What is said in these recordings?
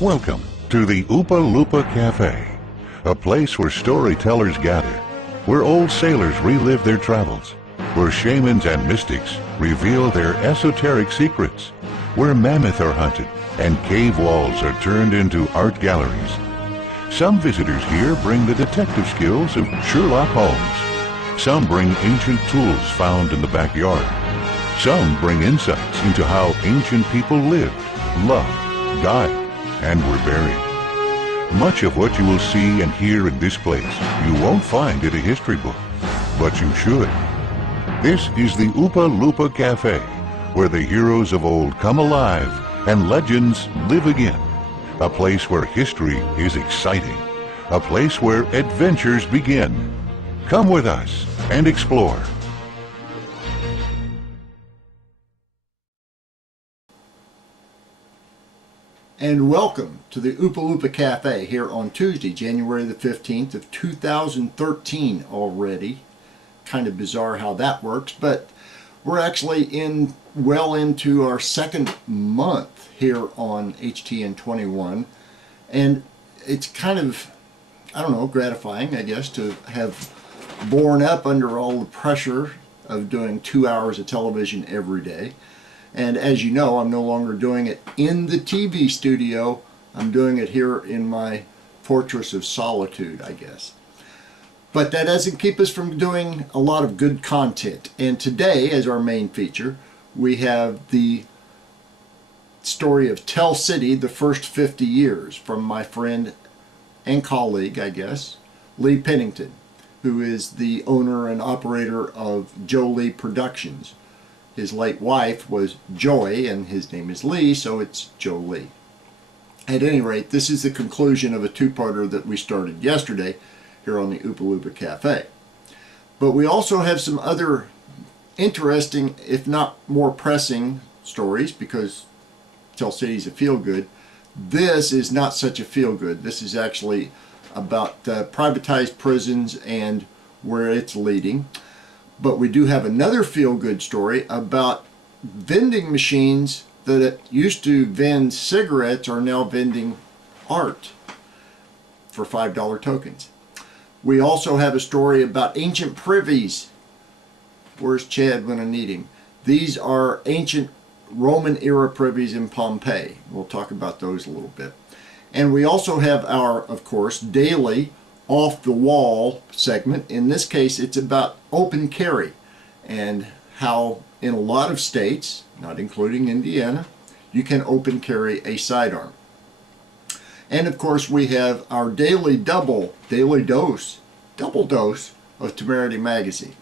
Welcome to the Oopa Loopa Cafe, a place where storytellers gather, where old sailors relive their travels, where shamans and mystics reveal their esoteric secrets, where mammoth are hunted and cave walls are turned into art galleries. Some visitors here bring the detective skills of Sherlock Holmes. Some bring ancient tools found in the backyard. Some bring insights into how ancient people lived, loved, died, and were buried. Much of what you will see and hear in this place you won't find in a history book, but you should. This is the Oopa Loopa Cafe, where the heroes of old come alive and legends live again. A place where history is exciting. A place where adventures begin. Come with us and explore. And welcome to the Oopa Loopa Cafe here on Tuesday, January the 15th of 2013 already. Kind of bizarre how that works, but we're actually well into our second month here on HTN 21, and it's kind of, I don't know, gratifying, I guess, to have borne up under all the pressure of doing 2 hours of television every day. And as you know, I'm no longer doing it in the TV studio. I'm doing it here in my fortress of solitude, I guess. But that doesn't keep us from doing a lot of good content. And today, as our main feature, we have the story of Tell City, the first 50 years, from my friend and colleague, I guess, Lee Pennington, who is the owner and operator of Joe Lee Productions. His late wife was Joy, and his name is Lee, so it's Joe Lee. At any rate, this is the conclusion of a two-parter that we started yesterday here on the Oopa Loopa Cafe. But we also have some other interesting, if not more pressing, stories, because Tell City's a feel-good. This is not such a feel-good. This is actually about privatized prisons and where it's leading. But we do have another feel-good story about vending machines that used to vend cigarettes are now vending art for $5 tokens. We also have a story about ancient privies. Where's Chad when I need him? These are ancient Roman era privies in Pompeii. We'll talk about those a little bit. And we also have our, of course, daily off the wall segment. In this case, it's about open carry and how in a lot of states, not including Indiana, you can open carry a sidearm. And of course, we have our daily dose of Temerity Magazine.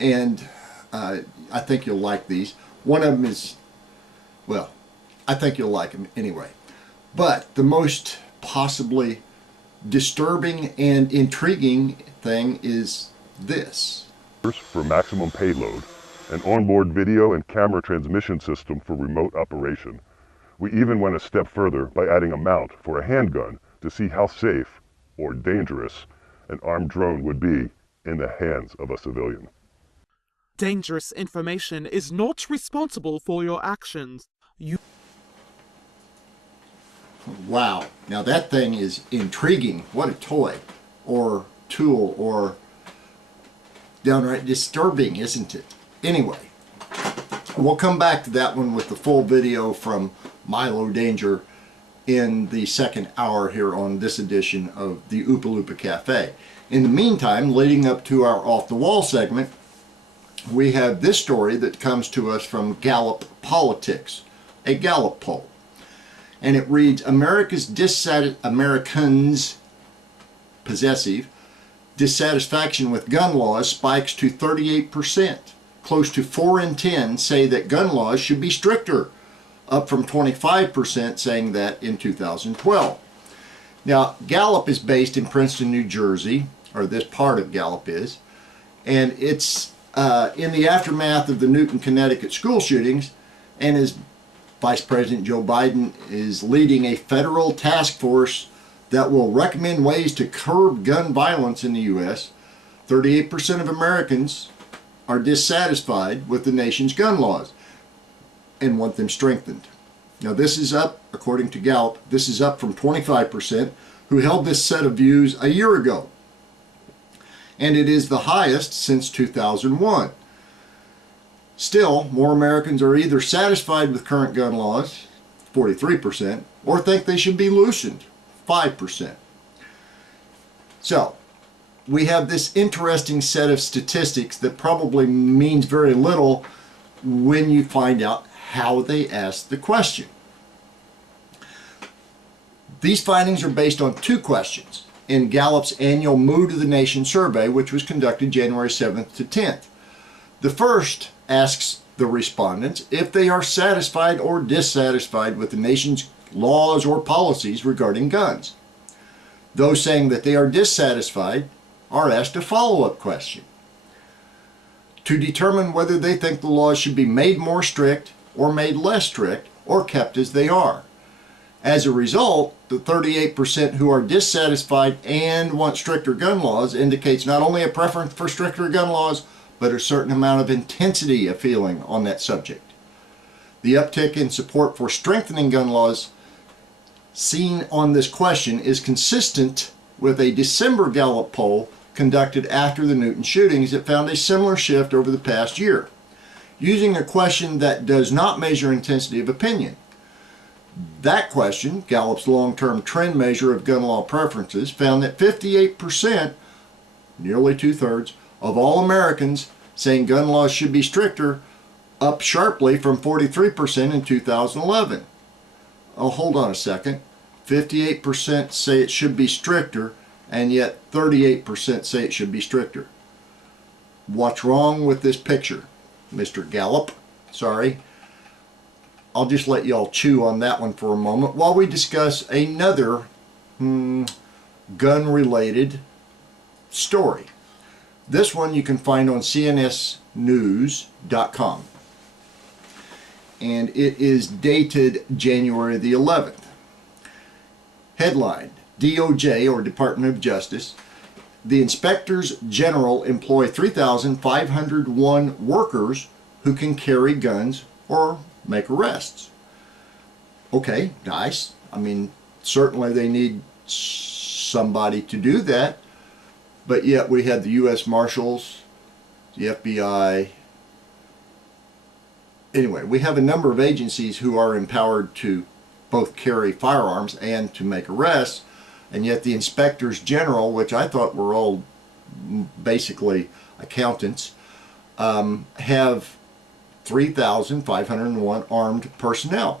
And I think you'll like these. One of them is, well, I think you'll like them anyway. But the most possibly disturbing and intriguing thing is this. For maximum payload, an onboard video and camera transmission system for remote operation. We even went a step further by adding a mount for a handgun to see how safe or dangerous an armed drone would be in the hands of a civilian. Dangerous information is not responsible for your actions. Wow, now that thing is intriguing. What a toy, or tool, or downright disturbing, isn't it? Anyway, we'll come back to that one with the full video from Milo Danger in the second hour here on this edition of the Oopa Loopa Cafe. In the meantime, leading up to our Off the Wall segment, we have this story that comes to us from Gallup Politics, a Gallup poll. And it reads, Americans' possessive dissatisfaction with gun laws spikes to 38%. Close to 4 in 10 say that gun laws should be stricter, up from 25% saying that in 2012. Now, Gallup is based in Princeton, New Jersey, or this part of Gallup is, and it's in the aftermath of the Newton, Connecticut school shootings, and as Vice President Joe Biden is leading a federal task force that will recommend ways to curb gun violence in the U.S. 38% of Americans are dissatisfied with the nation's gun laws and want them strengthened. Now this is up, according to Gallup, this is up from 25% who held this set of views a year ago. And it is the highest since 2001. Still, more Americans are either satisfied with current gun laws, 43%, or think they should be loosened, 5%. So, we have this interesting set of statistics that probably means very little when you find out how they asked the question. These findings are based on two questions in Gallup's annual Mood of the Nation survey, which was conducted January 7th to 10th. The first asks the respondents if they are satisfied or dissatisfied with the nation's laws or policies regarding guns. Those saying that they are dissatisfied are asked a follow-up question to determine whether they think the laws should be made more strict or made less strict or kept as they are. As a result, the 38% who are dissatisfied and want stricter gun laws indicates not only a preference for stricter gun laws, but a certain amount of intensity of feeling on that subject. The uptick in support for strengthening gun laws seen on this question is consistent with a December Gallup poll conducted after the Newton shootings that found a similar shift over the past year, using a question that does not measure intensity of opinion. That question, Gallup's long-term trend measure of gun law preferences, found that 58%, nearly two-thirds, of all Americans saying gun laws should be stricter, up sharply from 43% in 2011. Oh, hold on a second. 58% say it should be stricter, and yet 38% say it should be stricter. What's wrong with this picture, Mr. Gallup? Sorry. I'll just let y'all chew on that one for a moment while we discuss another gun-related story. This one you can find on cnsnews.com. And it is dated January the 11th. Headline, DOJ, or Department of Justice, the inspectors general employ 3,501 workers who can carry guns or make arrests. Okay, nice. I mean, certainly they need somebody to do that, but yet we have the U.S. Marshals, the FBI. Anyway, we have a number of agencies who are empowered to both carry firearms and to make arrests, and yet the inspectors general, which I thought were all basically accountants, have 3,501 armed personnel.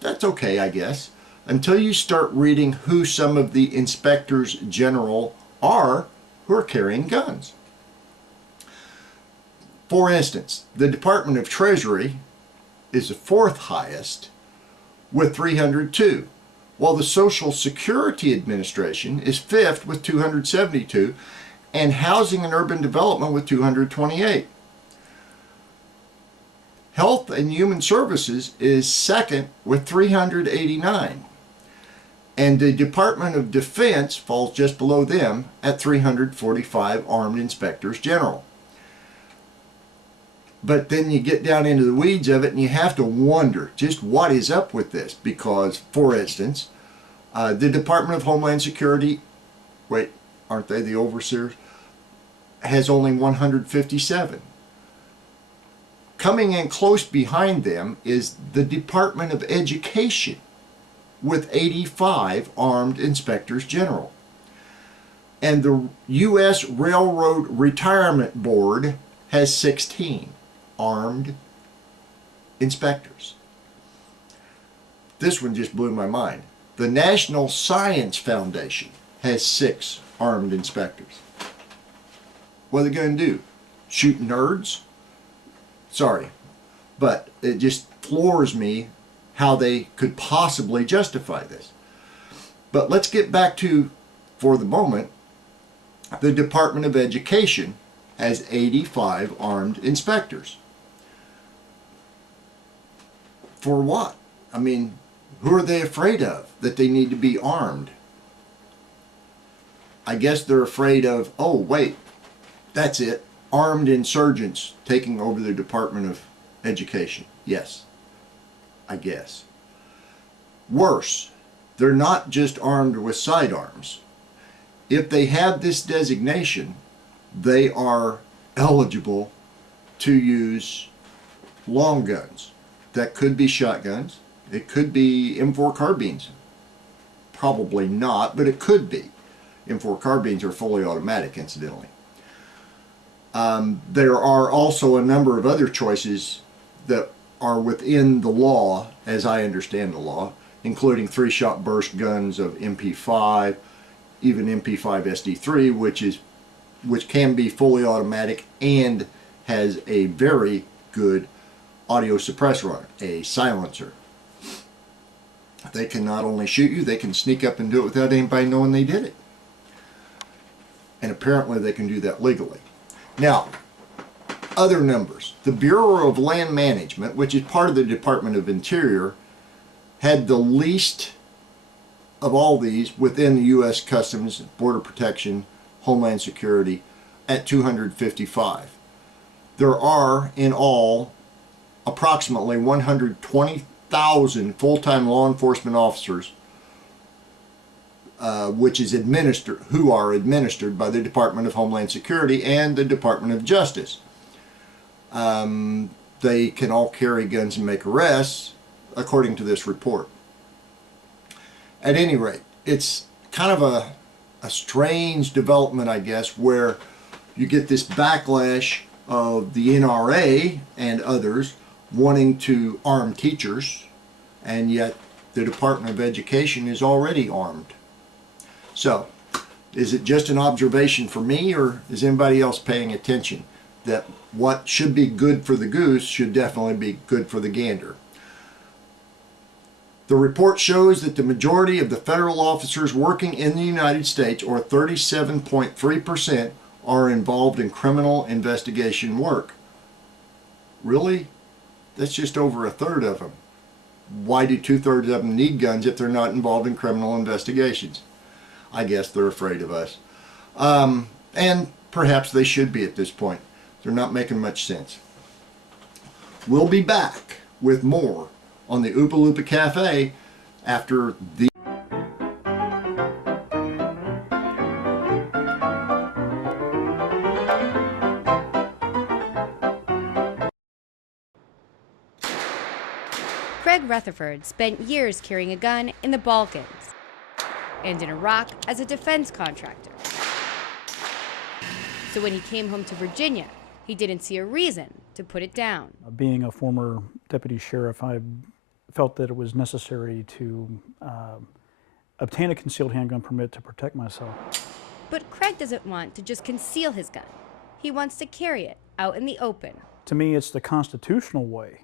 That's okay, I guess, until you start reading who some of the inspectors general are who are carrying guns. For instance, the Department of Treasury is the fourth highest with 302, while the Social Security Administration is fifth with 272, and Housing and Urban Development with 228. Health and Human Services is second with 389. And the Department of Defense falls just below them at 345 armed inspectors general. But then you get down into the weeds of it and you have to wonder just what is up with this. Because, for instance, the Department of Homeland Security, wait, aren't they the overseers, has only 157. Coming in close behind them is the Department of Education with 85 armed inspectors general. And the U.S. Railroad Retirement Board has 16 armed inspectors. This one just blew my mind. The National Science Foundation has 6 armed inspectors. What are they going to do? Shoot nerds? Sorry, but it just floors me how they could possibly justify this. But let's get back to, for the moment, the Department of Education has 85 armed inspectors. For what? I mean, who are they afraid of that they need to be armed? I guess they're afraid of, oh wait, that's it, armed insurgents taking over the Department of Education. Yes, I guess. Worse, they're not just armed with sidearms. If they have this designation, they are eligible to use long guns. That could be shotguns. It could be M4 carbines. Probably not, but it could be. M4 carbines are fully automatic, incidentally. There are also a number of other choices that are within the law, as I understand the law, including 3-shot burst guns of MP5, even MP5 SD3, which can be fully automatic and has a very good audio suppressor on it, a silencer. They can not only shoot you, they can sneak up and do it without anybody knowing they did it. And apparently they can do that legally. Now, other numbers. The Bureau of Land Management, which is part of the Department of Interior, had the least of all these within the U.S. Customs, Border Protection, Homeland Security at 255. There are in all approximately 120,000 full-time law enforcement officers who are administered by the Department of Homeland Security and the Department of Justice. They can all carry guns and make arrests, according to this report. At any rate, it's kind of a strange development, I guess, where you get this backlash of the NRA and others wanting to arm teachers, and yet the Department of Education is already armed. So, is it just an observation for me, or is anybody else paying attention that what should be good for the goose should definitely be good for the gander? The report shows that the majority of the federal officers working in the United States, or 37.3%, are involved in criminal investigation work. Really? That's just over a third of them. Why do 2/3 of them need guns if they're not involved in criminal investigations? I guess they're afraid of us. And perhaps they should be at this point. They're not making much sense. We'll be back with more on the Oopa Loopa Cafe after the... Craig Rutherford spent years carrying a gun in the Balkans and in Iraq as a defense contractor. So when he came home to Virginia, he didn't see a reason to put it down. Being a former deputy sheriff, I felt that it was necessary to obtain a concealed handgun permit to protect myself. But Craig doesn't want to just conceal his gun. He wants to carry it out in the open. To me, it's the constitutional way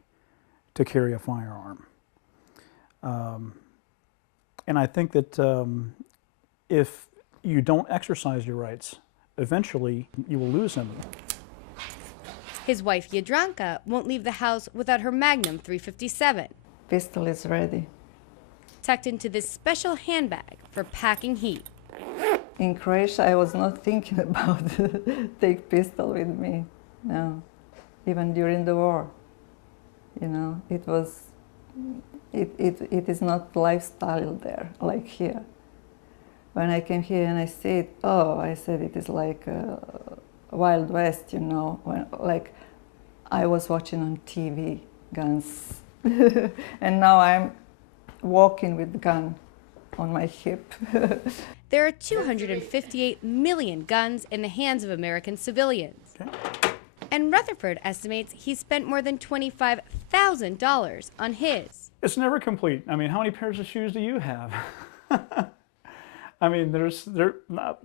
to carry a firearm. And I think that if you don't exercise your rights, eventually you will lose them. His wife Jadranka won't leave the house without her Magnum 357. Pistol is ready. Tucked into this special handbag for packing heat. In Croatia, I was not thinking about take pistol with me. No, even during the war. You know, it is not lifestyle there like here. When I came here and I said, oh, I said it is like Wild West, you know, when, like I was watching on TV guns, and now I'm walking with the gun on my hip. There are 258 million guns in the hands of American civilians. Okay. And Rutherford estimates he spent more than $25,000 on his. It's never complete. I mean, how many pairs of shoes do you have? I mean,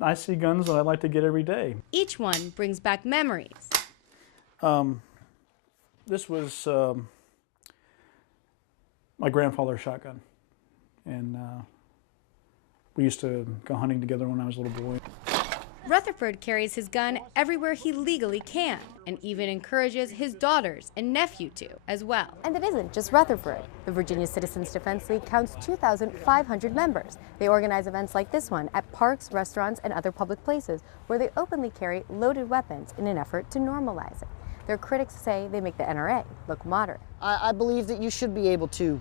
I see guns that I like to get every day. Each one brings back memories. This was my grandfather's shotgun. And we used to go hunting together when I was a little boy. Rutherford carries his gun everywhere he legally can, and even encourages his daughters and nephew to as well. And it isn't just Rutherford. The Virginia Citizens Defense League counts 2,500 members. They organize events like this one at parks, restaurants, and other public places where they openly carry loaded weapons in an effort to normalize it. Their critics say they make the NRA look moderate. I believe that you should be able to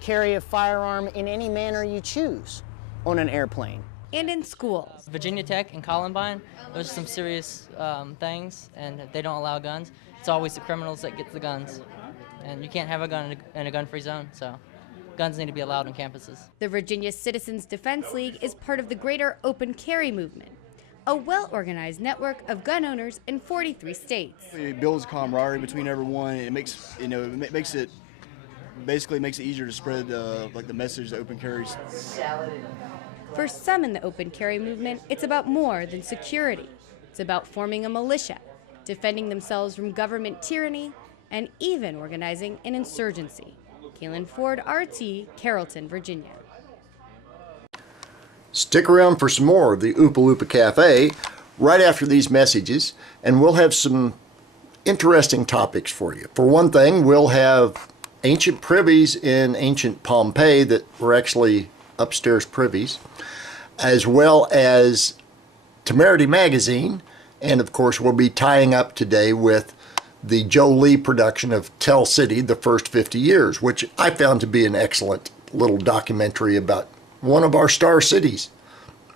carry a firearm in any manner you choose on an airplane. And in schools. Virginia Tech and Columbine, those are some serious things, and they don't allow guns. It's always the criminals that get the guns, and you can't have a gun in a gun-free zone, so guns need to be allowed on campuses. The Virginia Citizens Defense League is part of the greater open carry movement, a well-organized network of gun owners in 43 states. It builds camaraderie between everyone. It makes, basically makes it easier to spread like the message that open carries. For some in the open carry movement, it's about more than security. It's about forming a militia, defending themselves from government tyranny, and even organizing an insurgency. Kaylin Ford, RT, Carrollton, Virginia. Stick around for some more of the Oopa Loopa Cafe right after these messages, and we'll have some interesting topics for you. For one thing, we'll have ancient privies in ancient Pompeii that were actually upstairs privies, as well as Temerity Magazine, and of course we'll be tying up today with the Joe Lee production of Tell City, the First 50 Years, which I found to be an excellent little documentary about one of our star cities.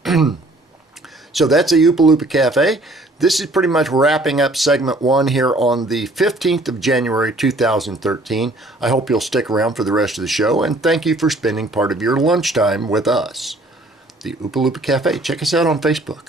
So that's a Oopa Loopa Cafe. This is pretty much wrapping up segment 1 here on the 15th of January 2013. I hope you'll stick around for the rest of the show, and thank you for spending part of your lunchtime with us. The Oopa Loopa Cafe. Check us out on Facebook.